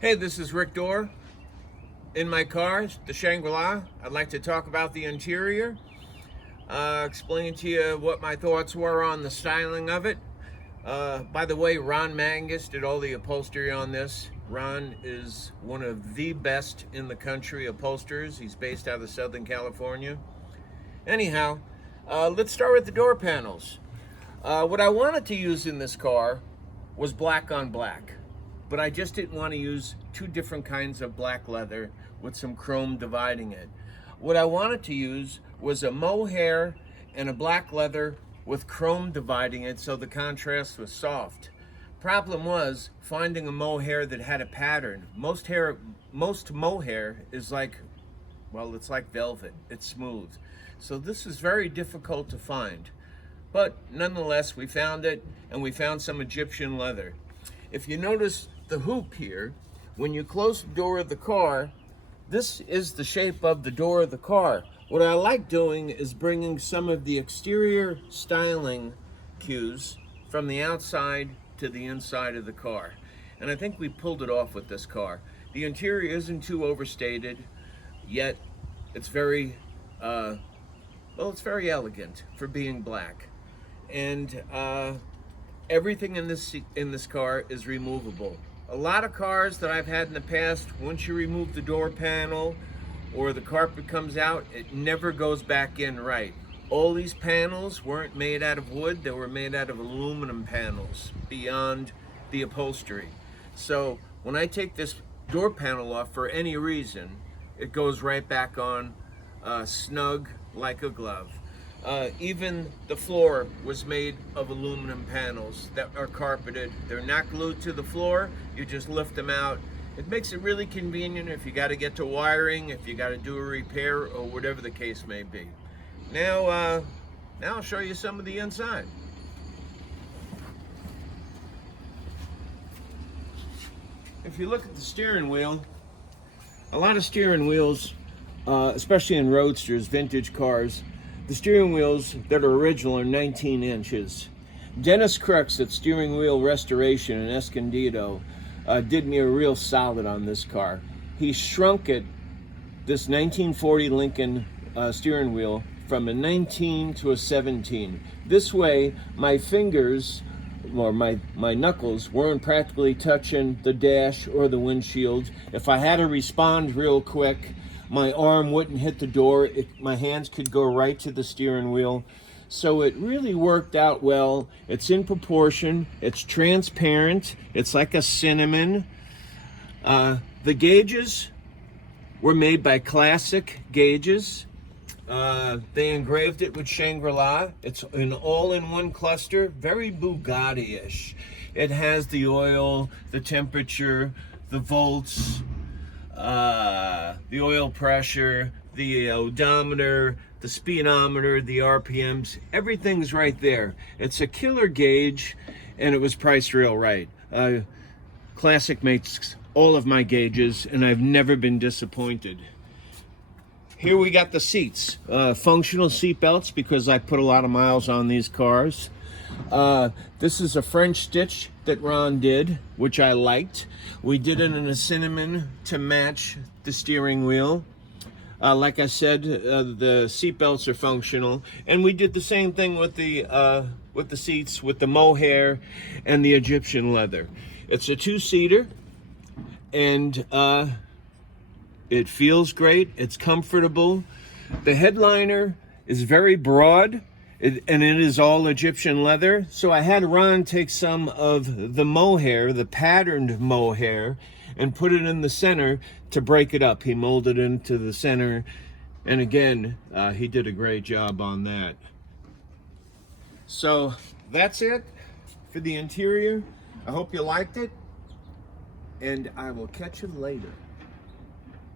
Hey, this is Rick Dorr. In my car, the Shangri-La. I'd like to talk about the interior, explain to you what my thoughts were on the styling of it. By the way, Ron Mangus did all the upholstery on this. Ron is one of the best in the country upholsterers. He's based out of Southern California. Anyhow, let's start with the door panels. What I wanted to use in this car was black on black, but I just didn't want to use two different kinds of black leather with some chrome dividing it. What I wanted to use was a mohair and a black leather with chrome dividing it so the contrast was soft. Problem was finding a mohair that had a pattern. Most mohair is like, well, it's like velvet, it's smooth. So this is very difficult to find. But nonetheless, we found it, and we found some Egyptian leather. If you notice the hoop here, when you close the door of the car, this is the shape of the door of the car. What I like doing is bringing some of the exterior styling cues from the outside to the inside of the car. And I think we pulled it off with this car. The interior isn't too overstated, yet it's very, it's very elegant for being black. And everything in this car is removable. A lot of cars that I've had in the past, once you remove the door panel or the carpet comes out, it never goes back in right. All these panels weren't made out of wood, they were made out of aluminum panels beyond the upholstery. So when I take this door panel off for any reason, it goes right back on snug like a glove. Even the floor was made of aluminum panels that are carpeted. They're not glued to the floor, you just lift them out. It makes it really convenient if you got to get to wiring, if you got to do a repair, or whatever the case may be. Now I'll show you some of the inside. If you look at the steering wheel, a lot of steering wheels, especially in roadsters, vintage cars, the steering wheels that are original are 19 inches. Dennis Crooks at Steering Wheel Restoration in Escondido did me a real solid on this car. He shrunk it, this 1940 Lincoln steering wheel, from a 19 to a 17. This way, my fingers, or my knuckles, weren't practically touching the dash or the windshield. If I had to respond real quick, my arm wouldn't hit the door. My hands could go right to the steering wheel. So it really worked out well. It's in proportion. It's transparent. It's like a cinnamon. The gauges were made by Classic Gauges. They engraved it with Shangri-La. It's an all-in-one cluster, very Bugatti-ish. It has the oil, the temperature, the volts, the oil pressure, the odometer, the speedometer, the RPMs, everything's right there. It's a killer gauge, and it was priced real right. Classic makes all of my gauges, and I've never been disappointed. Here we got the seats, functional seat belts, because I put a lot of miles on these cars. This is a French stitch that Ron did, which I liked. We did it in a cinnamon to match the steering wheel. Like I said, the seat belts are functional, and we did the same thing with the seats, with the mohair and the Egyptian leather. It's a two-seater, and it feels great. It's comfortable. The headliner is very broad, and it is all Egyptian leather. So I had Ron take some of the mohair, the patterned mohair, and put it in the center to break it up. He molded it into the center, and again, he did a great job on that. So that's it for the interior. I hope you liked it, and I will catch you later.